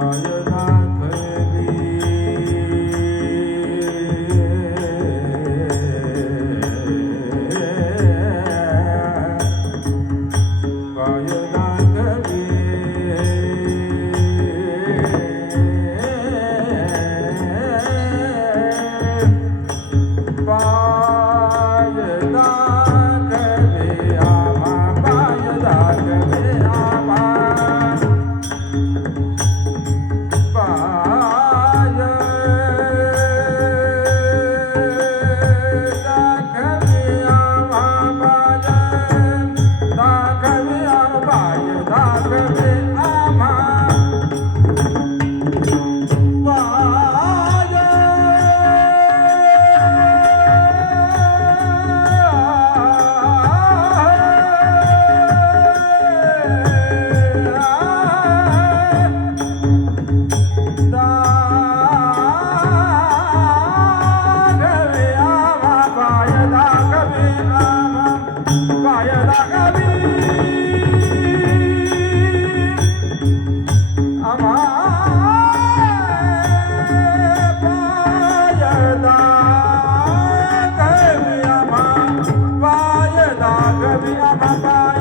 Yeah, yeah, yeah. vira batalha.